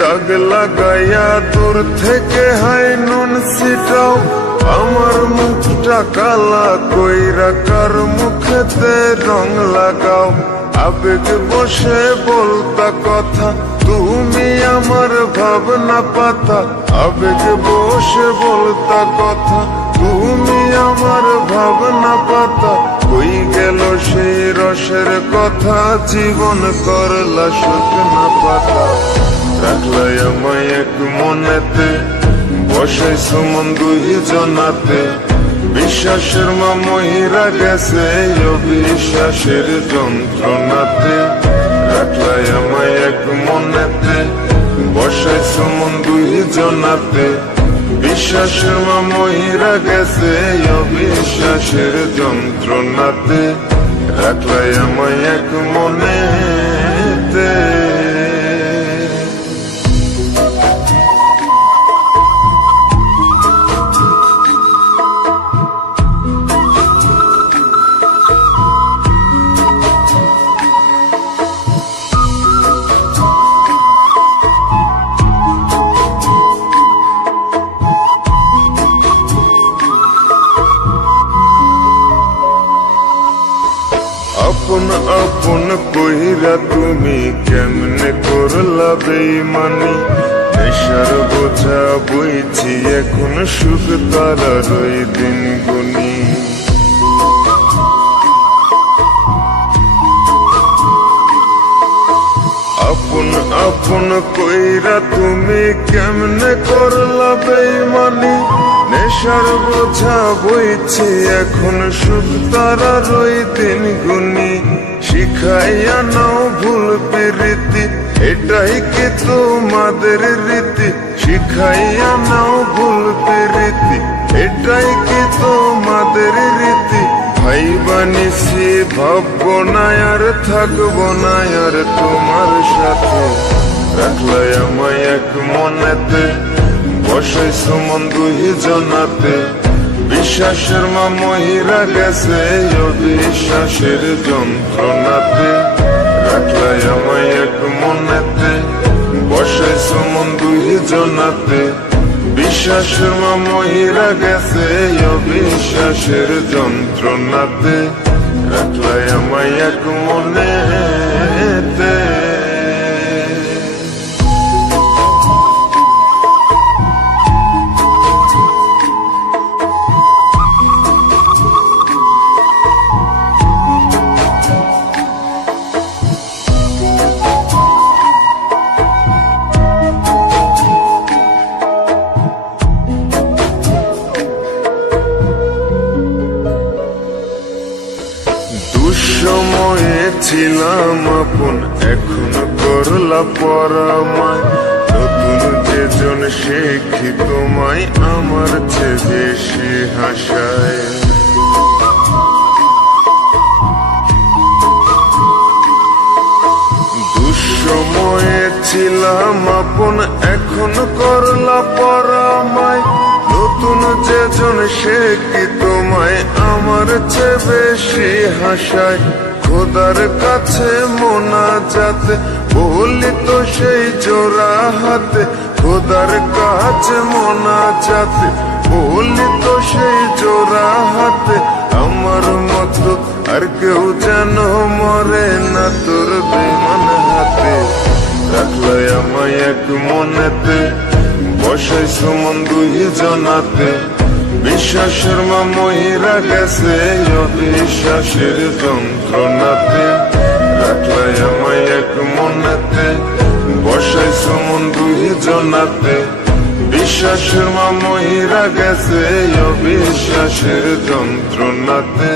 দাগ লাগাইয়া দূর থেকে হাই নুন ছিটাও, আমার মুখটা কালা কইরা কার মুখেতে রং লাগাও। আবেগ বসে বলতা কথা, তুমি আমার ভাবনা পাতা। আবেগ বসে বলতা কথা, তুমি আমার ভাবনা পাতা। কই গেল সেই রসের কথা, জীবন করলা শুকনা পাতা। রাখলাই আমায় এক মনেতে, বসাইছো মন দুই জনাতে। বিশ্বাসের মা মহিরা গেছে অবিশ্বাসের যন্ত্রণাতে। রাখলাই আমায় এক মনেতে, বসাইছো মন দুই জনাতে। বিশ্বাসের মা মহিরা গেছে অবিশ্বাসের যন্ত্রণাতে। রাখলাই আমায় এক মনেতে। আপন আপন কইরা তুমি কেমনে করলা বেইমানি। নেশার বোঝা বইছি এখন, সুখ তারার ওই দিন গুনি। আপন আপন কইরা তুমি কেমনে করলা বেইমানি। নেশার বোঝা বইছি এখন, সুখ তারার ওই দিন গুনি। শিখাইয়া নাও ভুল প্রীতি, এটাই কি তোমাদের রীতি। শিখাইয়া নাও ভুল প্রীতি, এটাই কি তোমাদের রীতি। ভাইবা নিছি ভাববো না আর, থাকবো না আর তোমার সাথে। রাখলাই আমায় এক মনেতে, বসাইছো মন দুই জনাতে। বিশ্বাসের মা মহিরা গেছে অবিশ্বাসের যন্ত্রণাতে। রাখলাই আমায় এক মনেতে, বসাইছো মন দুই জনাতে। বিশ্বাসের মা মহিরা গেছে অবিশ্বাসের যন্ত্রণাতে। রাখলাই আমায় এক মনেতে। দুঃসময়ে ছিলাম আপন, এখন করলা পরামায়। নতুন যেজন শেখি তোমায়, আমার চেয়ে বেশি হাসায়। দুঃসময়ে ছিলাম আপন, এখন করলা পরামায়। নতুন যেজন শেখি তোমায়, আমার চেয়ে বেশি হাসায়। খোদার কাছে মোনাজাতে বলি তো সেই জোড়া হাতে। খোদার কাছে মোনাজাতে বলি তো সেই জোড়া হাতে। আমার মতো আর কেউ যেন মরে না তোর বেমান হাতে। রাখলাই আমায় এক মনেতে, বসাইছো মন দুই জনাতে। বিশ্বাসের মা মহিরা গেছে অবিশ্বাসের যন্ত্রণাতে। রাখলাই আমায় এক মনেতে, বসাইছো মন দুই জনাতে। বিশ্বাসের মা মহিরা গেছে অবিশ্বাসের যন্ত্রণাতে।